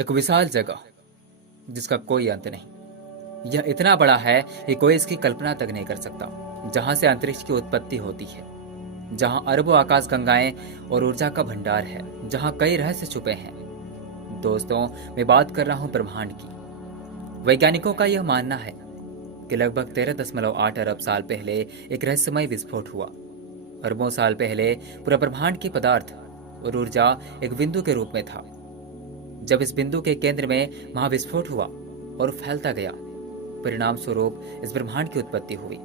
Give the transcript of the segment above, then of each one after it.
एक विशाल जगह जिसका कोई अंत नहीं। यह इतना बड़ा है कि कोई इसकी कल्पना तक नहीं कर सकता। जहां से अंतरिक्ष की उत्पत्ति होती है, जहां अरबों आकाश गंगाएं और ऊर्जा का भंडार है, जहां कई रहस्य छुपे हैं। दोस्तों, मैं बात कर रहा हूं ब्रह्मांड की। वैज्ञानिकों का यह मानना है कि लगभग 13.8 अरब साल पहले एक रहस्यमय विस्फोट हुआ। अरबों साल पहले पूरा ब्रह्मांड की पदार्थ और ऊर्जा एक बिंदु के रूप में था। जब इस बिंदु के केंद्र में महाविस्फोट हुआ और फैलता गया, परिणाम स्वरूप इस ब्रह्मांड की उत्पत्ति हुई।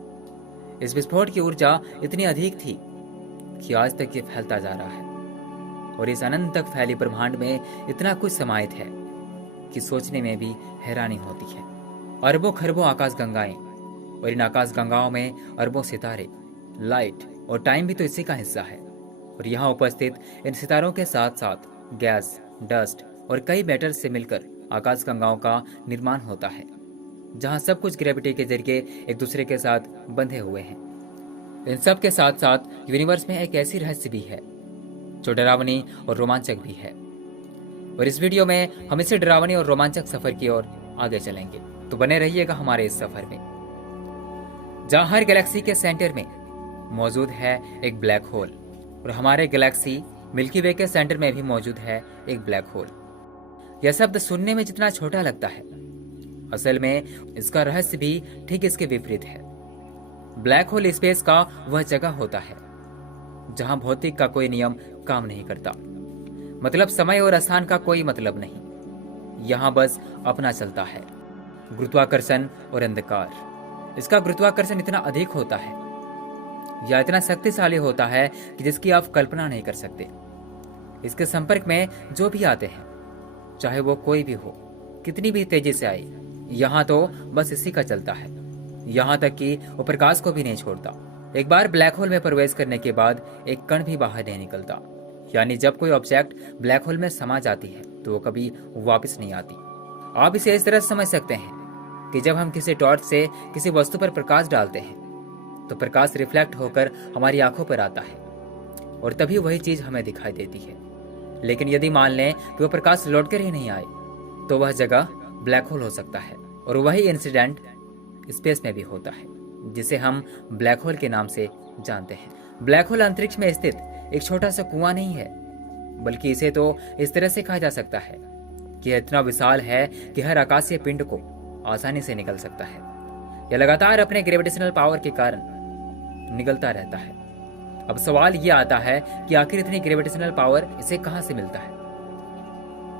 इस विस्फोट की ऊर्जा इतनी अधिक थी कि आज तक ये फैलता जा रहा है, और इस अनंत तक फैली ब्रह्मांड में इतना कुछ समाहित है कि सोचने में भी हैरानी होती है। अरबों खरबों आकाश गंगाएं, और इन आकाश गंगाओं में अरबों सितारे, लाइट और टाइम भी तो इसी का हिस्सा है। और यहाँ उपस्थित इन सितारों के साथ साथ गैस, डस्ट और कई मैटर से मिलकर आकाश गंगाओं का निर्माण होता है, जहाँ सब कुछ ग्रेविटी के जरिए एक दूसरे के साथ बंधे हुए हैं। इन सब के साथ साथ यूनिवर्स में एक ऐसी रहस्य भी है जो डरावनी और रोमांचक भी है। और इस वीडियो में हम इसी डरावनी और रोमांचक सफर की ओर आगे चलेंगे, तो बने रहिएगा हमारे इस सफर में, जहां हर गैलेक्सी के सेंटर में मौजूद है एक ब्लैक होल, और हमारे गैलेक्सी मिल्की वे के सेंटर में भी मौजूद है एक ब्लैक होल। यह शब्द सुनने में जितना छोटा लगता है, असल में इसका रहस्य भी ठीक इसके विपरीत है। ब्लैक होल स्पेस का वह जगह होता है जहां भौतिक का कोई नियम काम नहीं करता। मतलब समय और स्थान का कोई मतलब नहीं, यहां बस अपना चलता है, गुरुत्वाकर्षण और अंधकार। इसका गुरुत्वाकर्षण इतना अधिक होता है या इतना शक्तिशाली होता है कि जिसकी आप कल्पना नहीं कर सकते। इसके संपर्क में जो भी आते हैं, चाहे वो कोई भी हो, कितनी भी तेजी से आए, यहाँ तो बस इसी का चलता है। यहाँ तक कि वो प्रकाश को भी नहीं छोड़ता। एक बार ब्लैक होल में प्रवेश करने के बाद एक कण भी बाहर नहीं निकलता। यानी जब कोई ऑब्जेक्ट ब्लैक होल में समा जाती है तो वो कभी वापस नहीं आती। आप इसे इस तरह समझ सकते हैं कि जब हम किसी टॉर्च से किसी वस्तु पर प्रकाश डालते हैं तो प्रकाश रिफ्लेक्ट होकर हमारी आंखों पर आता है, और तभी वही चीज हमें दिखाई देती है। लेकिन यदि मान लें कि वो प्रकाश लौटकर ही नहीं आए, तो वह जगह ब्लैक होल हो सकता है। और वही इंसिडेंट स्पेस में भी होता है, जिसे हम ब्लैक होल के नाम से जानते हैं। ब्लैक होल अंतरिक्ष में स्थित एक छोटा सा कुआं नहीं है, बल्कि इसे तो इस तरह से कहा जा सकता है कि यह इतना विशाल है कि हर आकाशीय पिंड को आसानी से निकल सकता है। यह लगातार अपने ग्रेविटेशनल पावर के कारण निकलता रहता है। अब सवाल यह आता है कि आखिर इतनी ग्रेविटेशनल पावर इसे कहां से मिलता है।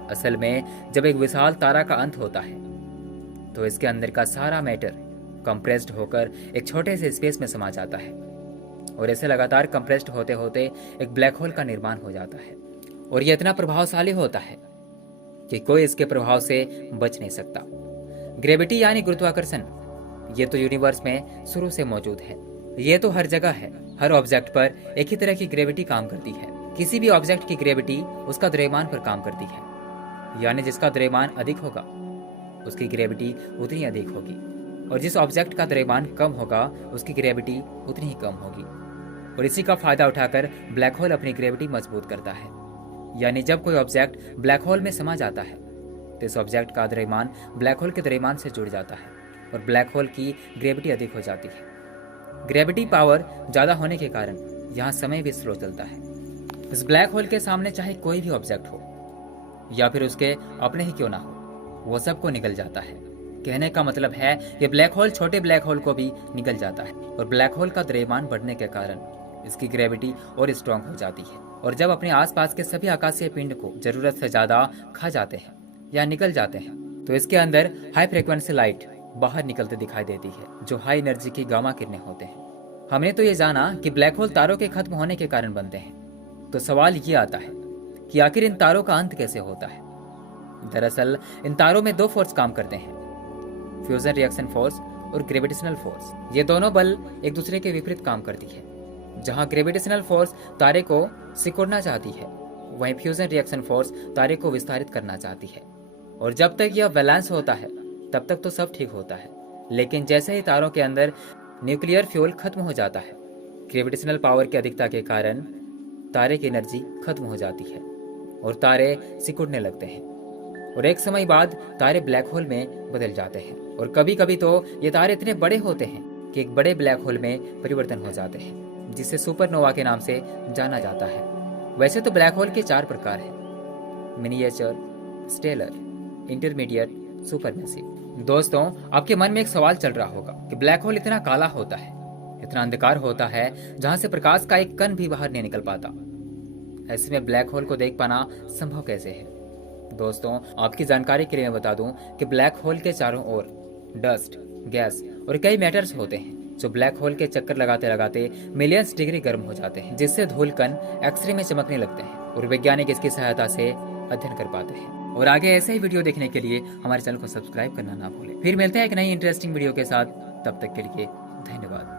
असल में जब एक विशाल तारा का अंत होता है तो इसके अंदर का सारा मैटर कंप्रेस्ड होकर एक छोटे से स्पेस में समा जाता है, और ऐसे लगातार कंप्रेस्ड होते होते एक ब्लैक होल का निर्माण हो जाता है। और यह इतना प्रभावशाली होता है कि कोई इसके प्रभाव से बच नहीं सकता। ग्रेविटी यानी गुरुत्वाकर्षण, ये तो यूनिवर्स में शुरू से मौजूद है। ये तो हर जगह है। हर ऑब्जेक्ट पर एक ही तरह की ग्रेविटी काम करती है। किसी भी ऑब्जेक्ट की ग्रेविटी उसका द्रव्यमान पर काम करती है, यानी जिसका द्रव्यमान अधिक होगा उसकी ग्रेविटी उतनी अधिक होगी, और जिस ऑब्जेक्ट का द्रव्यमान कम होगा उसकी ग्रेविटी उतनी ही कम होगी। और इसी का फायदा उठाकर ब्लैक होल अपनी ग्रेविटी मजबूत करता है। यानी जब कोई ऑब्जेक्ट ब्लैक होल में समा जाता है तो इस ऑब्जेक्ट का द्रव्यमान ब्लैक होल के द्रव्यमान से जुड़ जाता है, और ब्लैक होल की ग्रेविटी अधिक हो जाती है। ग्रेविटी पावर ज्यादा होने के कारण यहाँ समय भी स्लो चलता है। इस ब्लैक होल के सामने चाहे कोई भी ऑब्जेक्ट हो या फिर उसके अपने ही क्यों ना हो, वो सबको निकल जाता है। कहने का मतलब है कि ब्लैक होल छोटे ब्लैक होल को भी निकल जाता है, और ब्लैक होल का द्रव्यमान बढ़ने के कारण इसकी ग्रेविटी और स्ट्रांग हो जाती है। और जब अपने आसपास के सभी आकाशीय पिंड को जरूरत से ज्यादा खा जाते हैं या निकल जाते हैं, तो इसके अंदर हाई फ्रिक्वेंसी लाइट बाहर निकलते दिखाई देती है, जो हाई एनर्जी की गामा किरणें होते हैं। हमने तो ये जाना कि ब्लैक होल तारों के खत्म होने के कारण बनते हैं, तो सवाल ये आता है कि आखिर इन तारों का अंत कैसे होता है। दरअसल इन तारों में दो फोर्स काम करते हैं, फ्यूजन रिएक्शन फोर्स और ग्रेविटेशनल फोर्स। ये दोनों बल एक दूसरे के विपरीत काम करती है। जहां ग्रेविटेशनल फोर्स तारे को सिकुड़ना चाहती है, वहीं फ्यूजन रिएक्शन फोर्स तारे को विस्तारित करना चाहती है। और जब तक यह बैलेंस होता है तब तक तो सब ठीक होता है। लेकिन जैसे ही तारों के अंदर न्यूक्लियर फ्यूल खत्म हो जाता है, ग्रेविटेशनल पावर की अधिकता के कारण तारे की एनर्जी खत्म हो जाती है और तारे सिकुड़ने लगते हैं। और एक समय बाद तारे ब्लैक होल में बदल जाते हैं। और कभी कभी तो ये तारे इतने बड़े होते हैं कि एक बड़े ब्लैक होल में परिवर्तन हो जाते हैं, जिसे सुपरनोवा के नाम से जाना जाता है। वैसे तो ब्लैक होल के 4 प्रकार हैं: मिनिएचर, स्टेलर, इंटरमीडिएट, सुपरमेसिव। दोस्तों, आपके मन में एक सवाल चल रहा होगा कि ब्लैक होल इतना काला होता है, इतना अंधकार होता है, जहां से प्रकाश का एक कण भी बाहर नहीं निकल पाता। ऐसे में ब्लैक होल को देख पाना संभव कैसे है? दोस्तों, आपकी जानकारी के लिए मैं बता दूं कि ब्लैक होल के चारों ओर डस्ट, गैस और कई मैटर्स होते हैं जो ब्लैक होल के चक्कर लगाते लगाते मिलियंस डिग्री गर्म हो जाते हैं, जिससे धूल कण एक्सरे में चमकने लगते हैं और वैज्ञानिक इसकी सहायता से अध्ययन कर पाते हैं। और आगे ऐसे ही वीडियो देखने के लिए हमारे चैनल को सब्सक्राइब करना ना भूलें। फिर मिलते हैं एक नई इंटरेस्टिंग वीडियो के साथ, तब तक के लिए धन्यवाद।